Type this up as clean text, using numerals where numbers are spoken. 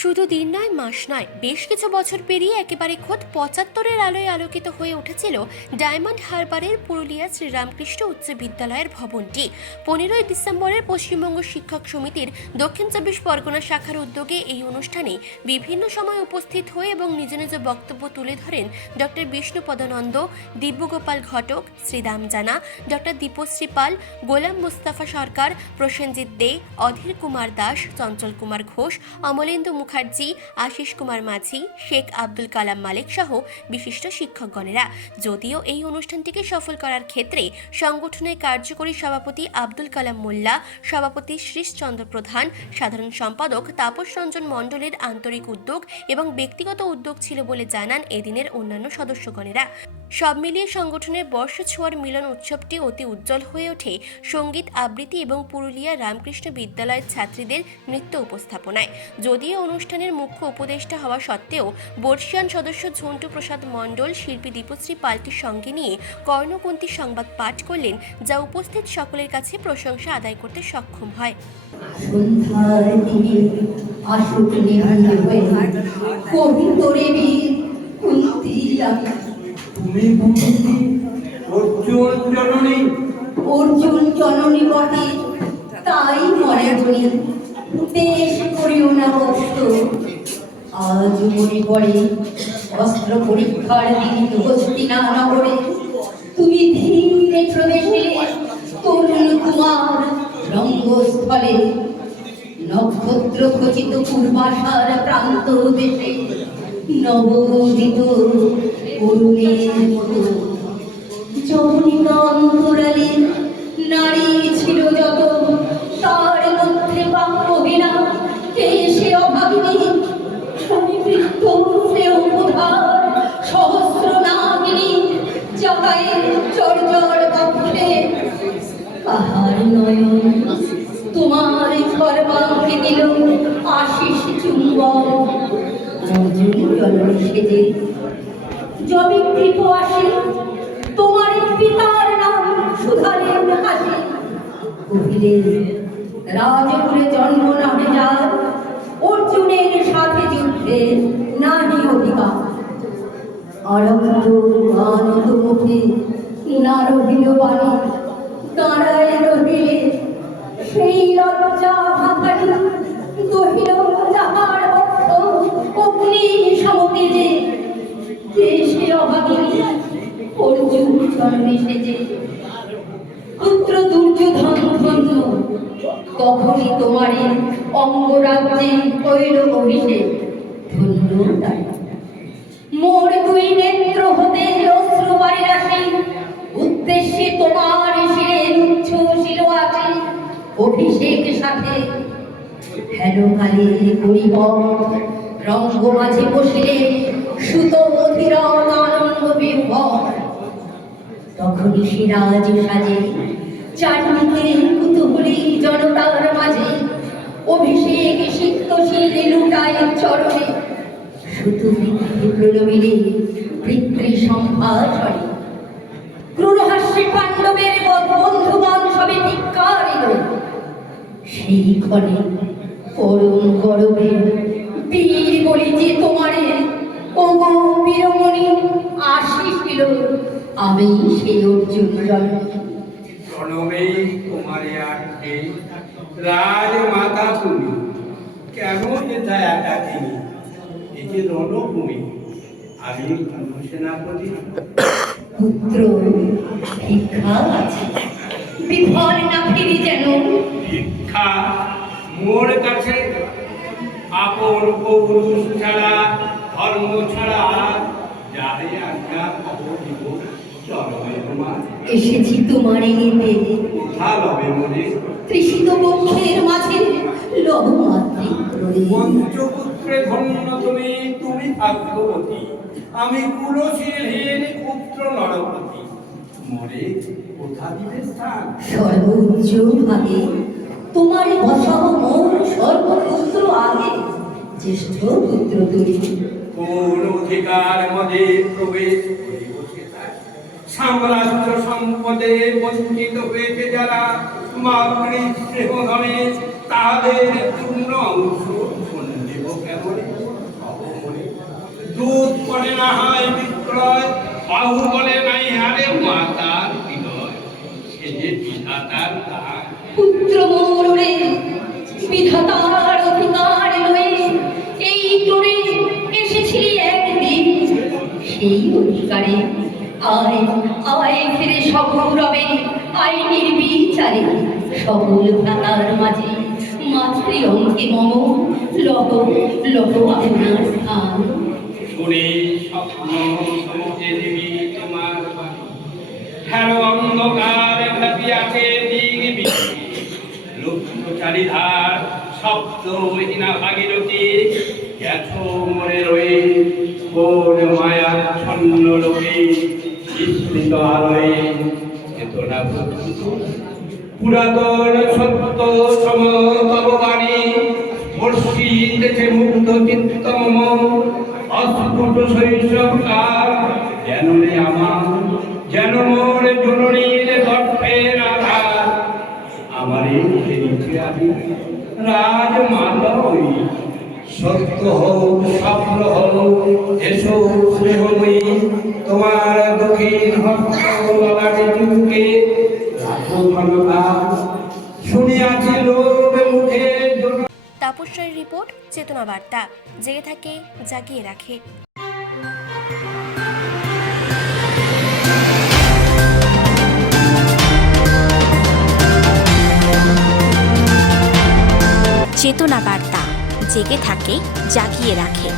শুধু দিন নয়, মাস নয়, বেশ কিছু বছর পেরিয়ে একেবারে খোদ ৭৫-এর আলোয় আলোকিত হয়ে উঠেছিল ডায়মন্ড হারবারের পুরুলিয়া শ্রীরামকৃষ্ণ উচ্চ বিদ্যালয়ের ভবনটি। ১৫ই ডিসেম্বরের পশ্চিমবঙ্গ শিক্ষক সমিতির দক্ষিণ ২৪ পরগনা শাখার উদ্যোগে এই অনুষ্ঠানে বিভিন্ন সময় উপস্থিত হয়ে এবং নিজ নিজ বক্তব্য তুলে ধরেন ডক্টর বিষ্ণুপদানন্দ, দিব্যগোপাল ঘটক, শ্রীদাম জানা, ডক্টর দীপশ্রী পাল, গোলাম মুস্তাফা সরকার, প্রসেনজিৎ দে, অধীর কুমার দাস, চঞ্চল কুমার ঘোষ, অমলেন্দু মুখার্জি, আশিস কুমার মাঝি, শেখ আব্দুল কালাম মালিক সহ বিশিষ্ট শিক্ষকগণেরা। যদিও এই অনুষ্ঠানটিকে সফল করার ক্ষেত্রে সংগঠনের কার্যকরী সভাপতি আব্দুল কালাম মোল্লা, সভাপতি শ্রীশচন্দ্র প্রধান, সাধারণ সম্পাদক তাপস রঞ্জন মণ্ডলের আন্তরিক উদ্যোগ এবং ব্যক্তিগত উদ্যোগ ছিল বলে জানান এদিনের অন্যান্য সদস্যগণেরা। সব মিলিয়ে সংগঠনের বর্ষছোঁয়ার মিলন উৎসবটি অতি উজ্জ্বল হয়ে ওঠে সঙ্গীত আবৃত্তি এবং পুরুলিয়া রামকৃষ্ণ বিদ্যালয়ের ছাত্রীদের নৃত্য উপস্থাপনায়। যদিও অনুষ্ঠানের মুখ্য উপদেষ্টা হওয়া সত্ত্বেও বর্ষিয়ান সদস্য ঝন্টু প্রসাদ মণ্ডল শিল্পী দীপশ্রী পালকে সঙ্গে নিয়ে কর্ণকুন্তী সংবাদ পাঠ করলেন, যা উপস্থিত সকলের কাছে প্রশংসা আদায় করতে সক্ষম হয়। অর্জুন জননী বটে, তাই মনে করি দেশ করিও না কষ্ট। আজ মনে পড়ে অস্ত্র পরীক্ষার দিন হস্তিনা নগরে, তুমি ধীরে প্রবেশে তরুণ কুমার রঙ্গস্থলে, নক্ষত্র খচিত পূর্বাশার প্রান্ত দেশে নবোদিত অরুণের মতো যৌনিকা অন্তরালে নারী ছিল যত, তার মধ্যে বাক্যহীনা কে সে অভাবিনী, সমীবৃত্ত স্নেহ প্রধান সহস্র নাগিনী, জগায়ের চর্চর বক্ষে পাহাড় নয়ন তোমার সর্বাঙ্গে দিল আশিস চুম্বন। অর্জুন জননী সেজে যবে কৃপ আসে, তোমার পিতার নাম সুধারেন হাসি। কহিলে রাজকুলে জন্ম নামে যার, অর্জুনের সাথে যুদ্ধে নাহি অধিকার। আনন্দ আনন্দ মুখে না রহিল বাণী, দাঁড়ায় রহিলে সেই লজ্জা ভাখানি, দহিল যাহার অর্থ অগ্নি সমতেজে, দেশে অভাগিনী অর্জুন জন্মে সেজে। পুত্র দুর্যোধন ধন্য, তখনই তোমারে অঙ্গরাজ্যে হইল অভিষেক, ধন্য তাই। মোর দুই নেত্র হতে অশ্রু বাড়ি রাশি, উদ্দেশ্যে তোমার শিরের উচ্ছ্বসিল আছে অভিষেক সাথে। হেন কালে করিব রঙ্গ মাঝে বসিলে সুত অধীরণ আনন্দ বিহ্বল, তখনই সিরাজ সাজে চারদিকে কুতুহলী জনতার মাঝে, অভিষেক সিক্তশীল লুটায় চরণে, সুতু বৃদ্ধি প্রলমিলে পিতৃ সম্ভাষণে। ক্রূরহাস্যে পাণ্ডবের বন্ধুগণ সবে ধিক্কারিল, সেই ক্ষণে পরম গর্বে বীর বলি যে তোমারে ওগো বীরমণি আসিছিল, আমি সেই অর্জুন জনমে তোমারে আটকে রাজ মাতা তুমি, কেমন যেথা একা তিনি, এই যে রণভূমি আমি সেনাপতি। পুত্র ভিক্ষা আছে, বিফল না ফিরি যেন। ভিক্ষা মোর কাছে আপন পৌরুষ ছাড়া ধর্ম ছাড়া যারে আজ্ঞা খবর দিব, চরমে তোমার এসেছি তোমারে নিতে, কোথা লবে মনে তৃষিত বক্ষের মাঝে লব মাতৃ। পঞ্চপুত্রে ধন্য তুমি, তুমি ভাগ্যবতী, আমি কুলশীলহীন পুত্র নরপতি, মোরে কোথা দিবে স্থান? সর্বোচ্চ ভাগে তোমারে বসাবো মোর সর্বপুত্র আগে, জ্যেষ্ঠ পুত্র তুমি। কোন অধিকার মধ্যে প্রবেশ করে বসে থাকে, সাম্রাজ্য সম্পদে বঞ্চিত হয়েছে যারা, মাতৃ স্নেহ ধনে তাদের পূর্ণ অংশ দেব কেমন? বিধাতার দান। পুত্র মোরে বিধাতার অধিকার লয়ে এই তোরে এসেছিলি একদিন, সেই অধিকারে আয় আয় ফিরে সগৌরবে আইনের বিচারে সকল ভ্রাতার মাঝে মাতৃ অঙ্কে মম লহ লহ আপনার স্থান। শুনে স্বপ্ন সমুচে দেবী তোমার বাণী। হ্যারো অন্ধকার ঘাটিয়াছে দিক বিদিক। লুপ্ত চারিধার শব্দহীনা ভাগীরথী, গেছো মরে রয়ে কোন মায়াচ্ছন্ন লোকে বিস্মৃত আলোয় চেতনা প্রত্যুত। পুরাতন সত্য সমতব বাণী বর্ষিতেছে মুগ্ধ চিত্ত মম। অস্ফুট শৈশবকাল যেন রে আমার, যেন মোর জননীর গর্ভের আধার। আমারে ফেরিছে আমি রাজমাতা হই, সত্য হোক স্বপ্ন হোক এসো স্নেহময়ী। তোমার দক্ষিণ হস্ত ললাটে চুমকে রাখো ঘনতা, শুনিয়াছি লোক মুখে তাপস রায়ের রিপোর্ট, চেতনা বার্তা। জেগে থাকে, জাগিয়ে রাখে। চেতনা বার্তা, জেগে থাকে, জাগিয়ে রাখে।